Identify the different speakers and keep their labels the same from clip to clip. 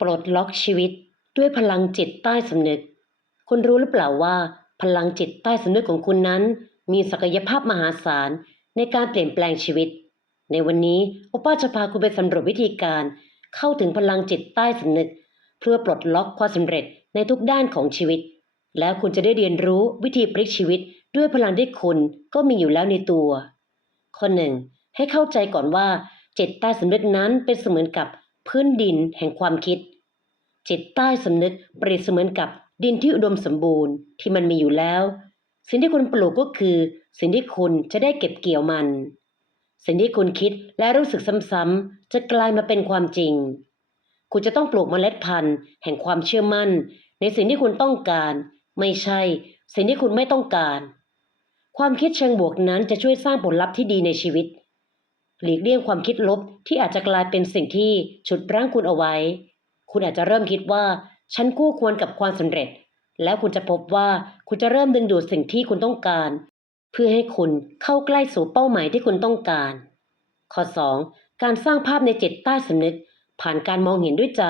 Speaker 1: ปลดล็อกชีวิตด้วยพลังจิตใต้สำนึก คุณรู้หรือเปล่าว่า พลังจิตใต้สำนึกของคุณนั้น มีศักยภาพมหาศาลในการเปลี่ยนแปลงชีวิต ในวันนี้โอป้าจะพาคุณไปสำรวจวิธีการ เข้าถึงพลังจิตใต้สำนึก เพื่อปลดล็อกความสำเร็จในทุกด้านของชีวิต แล้วคุณจะได้เรียนรู้วิธีพลิกชีวิต ด้วยพลังที่คุณก็มีอยู่แล้วในตัว ข้อหนึ่งให้เข้าใจก่อนว่าจิตใต้สำนึกนั้นเป็นเสมือนกับ พื้นดินแห่งความคิด จิตใต้สำนึกเปรียบเสมือนกับดินที่อุดมสมบูรณ์ที่มันมีอยู่แล้ว สิ่งที่คุณปลูกก็คือ สิ่งที่คุณจะได้เก็บเกี่ยวมัน สิ่งที่คุณคิดและรู้สึกซ้ำๆจะกลายมาเป็นความจริง คุณจะต้องปลูกเมล็ดพันธุ์ แห่งความเชื่อมั่น ในสิ่งที่คุณต้องการ ไม่ใช่ สิ่งที่คุณไม่ต้องการ ความคิดเชิงบวกนั้นจะช่วยสร้างผลลัพธ์ที่ดีในชีวิต หลีกเลี่ยงความคิดลบที่อาจจะกลายเป็นสิ่งที่ฉุดรั้งคุณเอาไว้ คุณอาจจะเริ่มคิดว่า ฉันคู่ควรกับความสำเร็จ แล้วคุณจะพบว่าคุณจะเริ่มดึงดูดสิ่งที่คุณต้องการ เพื่อให้คุณเข้าใกล้สู่เป้าหมายที่คุณต้องการ ข้อ 2. การสร้างภาพในจิตใต้สำนึก ผ่านการมองเห็นด้วยใจ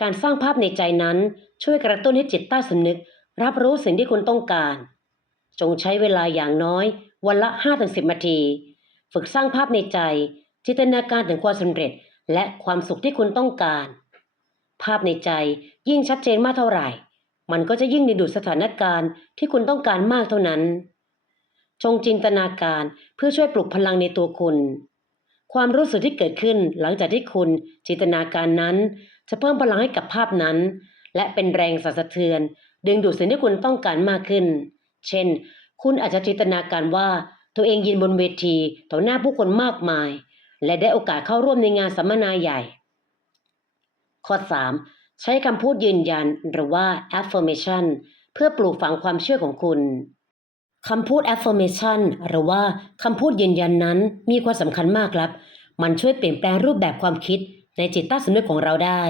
Speaker 1: การสร้างภาพในใจนั้น ช่วยกระตุ้นให้จิตใต้สำนึก รับรู้สิ่งที่คุณต้องการ จงใช้เวลาอย่างน้อย วันละ 5-10นาที ฝึกสร้างภาพในใจ จินตนาการถึงความสำเร็จ และความสุขที่คุณต้องการ ภาพในใจยิ่งชัดเจนมากเท่าไหร่ มันก็จะยิ่งดึงดูดสถานการณ์ที่คุณต้องการมากเท่านั้น จงจินตนาการเพื่อช่วยปลุกพลังในตัวคุณ ความรู้สึกที่เกิดขึ้นหลังจากที่คุณจินตนาการนั้น จะเพิ่มพลังให้กับภาพนั้น และเป็นแรงสั่นสะเทือน ดึงดูดสิ่งที่คุณต้องการมากขึ้น เช่น คุณอาจจะจินตนาการว่า ตัวเองยืนบนเวทีต่อหน้าผู้คนมากมาย และได้โอกาสเข้าร่วมในงานสัมมนาใหญ่ ข้อ 3. ใช้คำพูดยืนยันหรือว่า affirmation เพื่อปลูกฝังความเชื่อของคุณคำพูด affirmation หรือว่าคำพูดยืนยันนั้นมีความสำคัญมากครับ มันช่วยเปลี่ยนแปลงรูปแบบความคิดในจิตใต้สำนึกของเราได้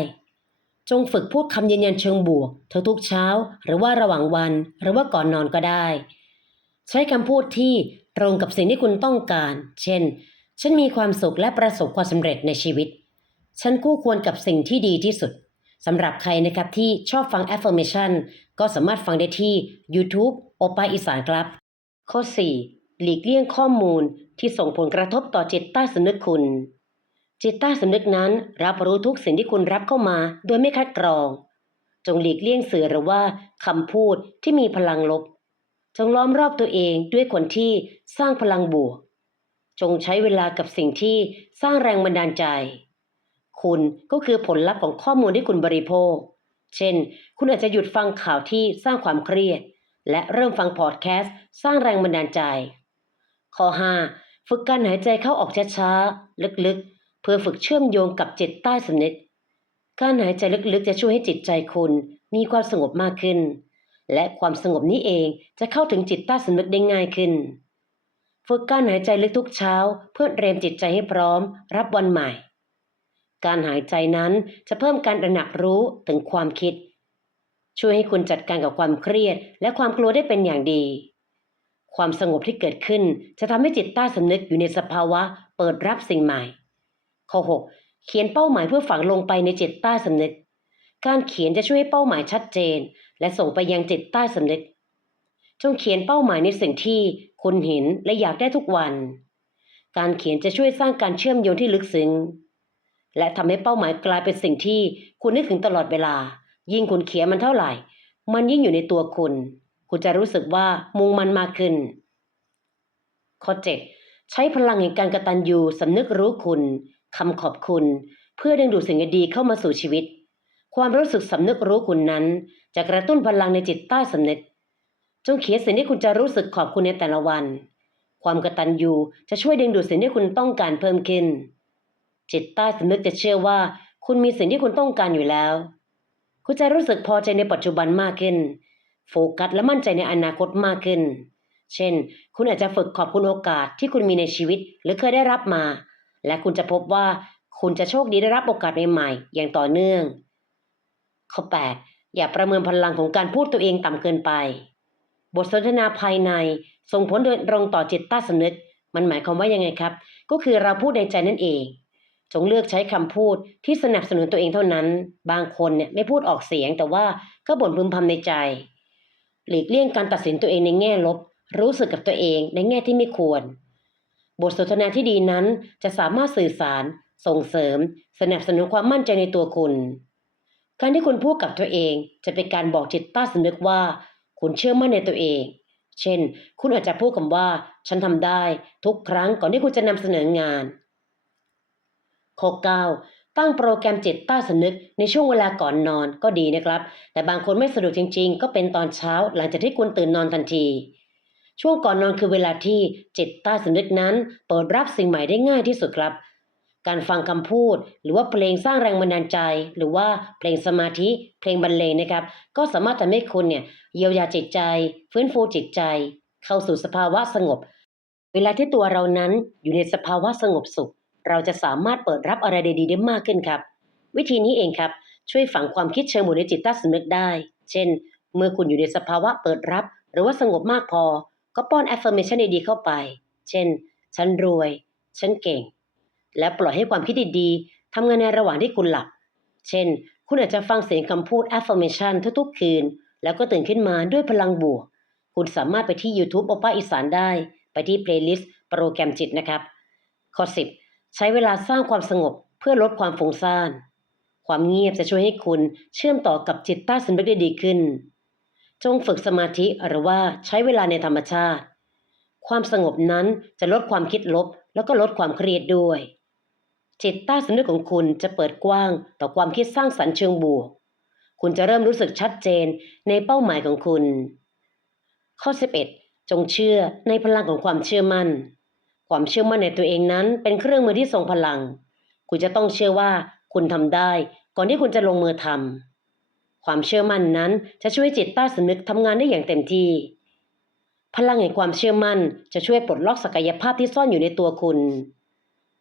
Speaker 1: จงฝึกพูดคำยืนยันเชิงบวกทุกๆเช้า หรือว่าระหว่างวัน หรือว่าก่อนนอนก็ได้ ใช้คำพูดที่ ตรงกับสิ่งที่คุณต้องการ เช่น ฉันมีความสุขและประสบความสำเร็จในชีวิต ฉันคู่ควรกับสิ่งที่ดีที่สุดสำหรับใครนะครับที่ชอบฟัง affirmation ก็สามารถฟังได้ที่ YouTube โอปาอีสานครับ ข้อ 4. หลีกเลี่ยงข้อมูลที่ส่งผลกระทบต่อจิตใต้สำนึกคุณ จิตใต้สำนึกนั้นรับรู้ทุกสิ่งที่คุณรับเข้ามา โดยไม่คัดกรอง จงหลีกเลี่ยงสื่อหรือว่าคำพูดที่มีพลังลบ จงล้อมรอบตัวเองด้วยคนที่สร้างพลังบวก จงใช้เวลากับสิ่งที่สร้างแรงบันดาลใจ คุณก็คือผลลัพธ์ของข้อมูลที่คุณบริโภค เช่น คุณอาจจะหยุดฟังข่าวที่สร้างความเครียด และเริ่มฟังพอดแคสต์สร้างแรงบันดาลใจ ข้อ 5. ฝึกการหายใจเข้าออกช้าๆ ลึกๆ เพื่อฝึกเชื่อมโยงกับจิตใต้สำนึก การหายใจลึกๆ จะช่วยให้จิตใจคุณมีความสงบมากขึ้น และความสงบนี้เองจะเข้าถึงจิตใต้สำนึกได้ง่ายขึ้น ฝึกการหายใจลึกทุกเช้า เพื่อเตรียมจิตใจให้พร้อม รับวันใหม่ การหายใจนั้นจะเพิ่มการตระหนักรู้ถึงความคิด ช่วยให้คุณจัดการกับความเครียด และความกลัวได้เป็นอย่างดี ความสงบที่เกิดขึ้นจะทำให้จิตใต้สำนึกอยู่ในสภาวะเปิดรับสิ่งใหม่ ข้อ 6 เขียนเป้าหมายเพื่อฝังลงไปในจิตใต้สำนึกการเขียนจะช่วยให้เป้าหมายชัดเจน และส่งไปยังจิตใต้สำนึก จงเขียนเป้าหมายในสิ่งที่คุณเห็นและอยากได้ทุกวัน การเขียนจะช่วยสร้างการเชื่อมโยงที่ลึกซึ้ง และทำให้เป้าหมายกลายเป็นสิ่งที่คุณนึกถึงตลอดเวลา ยิ่งคุณเขียนมันเท่าไหร่ มันยิ่งอยู่ในตัวคุณ คุณจะรู้สึกว่ามุ่งมันมากขึ้น ข้อ7ใช้พลังแห่งการกระตัญญูสำนึกรู้คุณคำขอบคุณ เพื่อดึงดูดสิ่งดีเข้ามาสู่ชีวิต ความรู้สึกสำนึกรู้คุณนั้น จะกระตุ้นพลังในจิตใต้สำนึก จงเขียนสิ่งที่คุณจะรู้สึกขอบคุณในแต่ละวัน ความกตัญญูจะช่วยดึงดูดสิ่งที่คุณต้องการเพิ่มขึ้น จิตใต้สำนึกจะเชื่อว่า คุณมีสิ่งที่คุณต้องการอยู่แล้ว คุณจะรู้สึกพอใจในปัจจุบันมากขึ้น โฟกัสและมั่นใจในอนาคตมากขึ้น เช่น คุณอาจจะฝึกขอบคุณโอกาสที่คุณมีในชีวิต หรือเคยได้รับมา และคุณจะพบว่าคุณจะโชคดีได้รับโอกาสใหม่ๆอย่างต่อเนื่อง ข้อ 8 อย่าประเมินพลังของการพูดตัวเองต่ำเกินไป บทสนทนาภายในส่งผลโดยตรงต่อจิตใต้สำนึก มันหมายความว่ายังไงครับ ก็คือเราพูดในใจนั่นเอง จงเลือกใช้คำพูดที่สนับสนุนตัวเองเท่านั้น บางคนเนี่ยไม่พูดออกเสียงแต่ว่าก็บ่นพึมพำในใจ หลีกเลี่ยงการตัดสินตัวเองในแง่ลบ รู้สึกกับตัวเองในแง่ที่ไม่ควร บทสนทนาที่ดีนั้นจะสามารถสื่อสาร ส่งเสริม สนับสนุนความมั่นใจในตัวคุณ การที่คุณพูดกับตัวเองจะเป็นการบอกจิตใต้สำนึกว่า คุณเชื่อมั่นในตัวเอง เช่น คุณอาจจะพูดคำว่า ฉันทำได้ทุกครั้งก่อนที่คุณจะนำเสนองานข้อ9ตั้งโปรแกรมจิตใต้สำนึกในช่วงเวลาก่อนนอนก็ดีนะครับ แต่บางคนไม่สะดวกจริง ๆ ก็เป็นตอนเช้าหลังจากที่คุณตื่นนอนทันที ช่วงก่อนนอนคือเวลาที่จิตใต้สำนึกนั้น เปิดรับสิ่งใหม่ได้ง่ายที่สุดครับ การฟังคำพูด หรือว่าเพลงสร้างแรงบันดาลใจ หรือว่าเพลงสมาธิเพลงบรรเลงนะครับ ก็สามารถทำให้คุณเนี่ยเยียวยาจิตใจ ฟื้นฟูจิตใจ เข้าสู่สภาวะสงบ เวลาที่ตัวเรานั้นอยู่ในสภาวะสงบสุข เราจะสามารถเปิดรับอะไรดีๆได้มากขึ้นครับ วิธีนี้เองครับ ช่วยฝังความคิดเชิงบวกในจิตใต้สำนึกได้ เช่น เมื่อคุณอยู่ในสภาวะเปิดรับ หรือว่าสงบมากพอ ก็ป้อน affirmation ดีๆเข้าไป เช่น ฉันรวย ฉันเก่ง และปล่อยให้ความคิดดีๆทำงานในระหว่างที่คุณหลับ เช่น คุณอาจจะฟังเสียงคำพูด affirmation ทุกๆ คืน แล้วก็ตื่นขึ้นมาด้วยพลังบวก คุณสามารถไปที่ YouTube โอป้าอีสานได้ ไปที่ playlist โปรแกรมจิตนะครับ ข้อ 10 ใช้เวลาสร้างความสงบเพื่อลดความฟุ้งซ่าน ความเงียบจะช่วยให้คุณเชื่อมต่อกับจิตใต้สำนึกได้ดีขึ้น จงฝึกสมาธิหรือว่าใช้เวลาในธรรมชาติ ความสงบนั้นจะลดความคิดลบ แล้วก็ลดความเครียดด้วย จิตใต้สำนึกของคุณจะเปิดกว้างต่อความคิดสร้างสรรค์เชิงบวก คุณจะเริ่มรู้สึกชัดเจนในเป้าหมายของคุณ ข้อ 11 จงเชื่อในพลังของความเชื่อมั่น ความเชื่อมั่นในตัวเองนั้นเป็นเครื่องมือที่ทรงพลัง คุณจะต้องเชื่อว่าคุณทำได้ ก่อนที่คุณจะลงมือทำความเชื่อมั่นนั้นจะช่วยจิตใต้สำนึกทำงานได้อย่างเต็มที่ พลังแห่งความเชื่อมั่นจะช่วยปลดล็อกศักยภาพที่ซ่อนอยู่ในตัวคุณ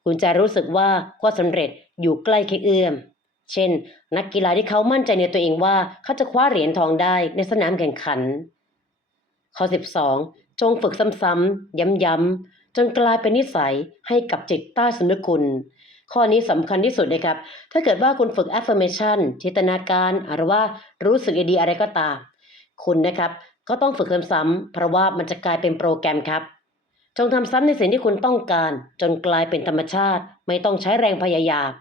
Speaker 1: คุณจะรู้สึกว่าความสำเร็จอยู่ใกล้แค่เอื้อม เช่น นักกีฬาที่เขามั่นใจในตัวเองว่าเขาจะคว้าเหรียญทองได้ในสนามแข่งขัน ข้อ 12 จงฝึกซ้ำๆ ย้ำๆ จนกลายเป็นนิสัยให้กับจิตใต้สำนึกคุณ ข้อนี้สำคัญที่สุดเลยครับ ถ้าเกิดว่าคุณฝึก affirmation จินตนาการหรือว่ารู้สึกดีอะไรก็ตาม คุณนะครับก็ต้องฝึกซ้ำๆเพราะว่ามันจะกลายเป็นโปรแกรมครับ จงทำซ้ำในสิ่งที่คุณต้องการ จนกลายเป็นธรรมชาติ ไม่ต้องใช้แรงพยายาม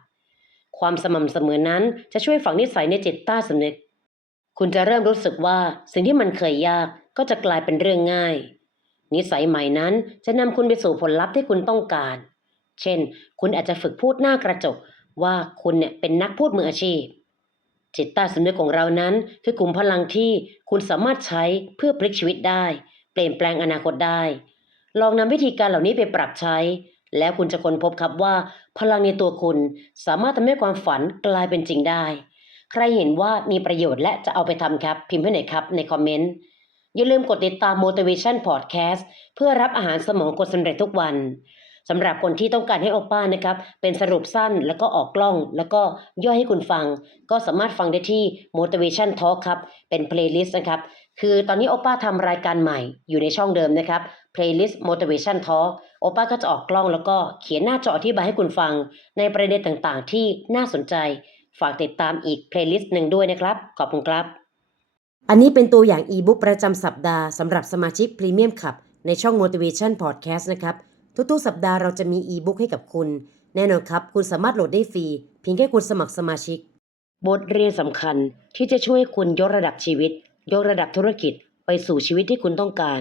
Speaker 1: ความสม่ำเสมอนั้นจะช่วยฝังนิสัยในจิตใต้สำนึก คุณจะเริ่มรู้สึกว่าสิ่งที่มันเคยยากก็จะกลายเป็นเรื่องง่าย นิสัยใหม่นั้นจะนำคุณไปสู่ผลลัพธ์ที่คุณต้องการ เช่น คุณอาจจะฝึกพูดหน้ากระจกว่าคุณเนี่ยเป็นนักพูดมืออาชีพ จิตใต้สำนึกของเรานั้น คือกลุ่มพลังที่คุณสามารถใช้เพื่อพลิกชีวิตได้ เปลี่ยนแปลงอนาคตได้ ลองนำวิธีการเหล่านี้ไปปรับใช้ แล้วคุณจะค้นพบครับว่า พลังในตัวคุณสามารถทำให้ความฝันกลายเป็นจริงได้ ใครเห็นว่ามีประโยชน์และจะเอาไปทำครับ พิมพ์ให้หน่อยครับในคอมเมนต์ อย่าลืมกดติดตาม motivation podcast เพื่อรับอาหารสมองกดสำเร็จทุกวันสำหรับคนที่ต้องการให้โอป้านะครับ เป็นสรุปสั้นแล้วก็ออกกล้อง แล้วก็ย่อยให้คุณฟัง ก็สามารถฟังได้ที่ motivation talk ครับ เป็น playlist นะครับ คือตอนนี้โอป้าทำรายการใหม่อยู่ในช่องเดิมนะครับ playlist motivation talk โอป้าก็จะออกกล้องแล้วก็เขียนหน้าจออธิบายให้คุณฟัง ในประเด็นต่างๆ ที่น่าสนใจ ฝากติดตามอีก playlist หนึ่งด้วยนะครับ ขอบคุณครับ อันนี้เป็นตัวอย่างอีบุ๊กประจำสัปดาห์สำหรับสมาชิกพรีเมียมขับ ในช่อง Motivation Podcast นะครับ ทุกๆ สัปดาห์เราจะมีอีบุ๊กให้กับคุณ แน่นอนครับ คุณสามารถโหลดได้ฟรีเพียงแค่คุณสมัครสมาชิก บทเรียนสำคัญที่จะช่วยคุณยกระดับชีวิต ยกระดับธุรกิจไปสู่ชีวิตที่คุณต้องการ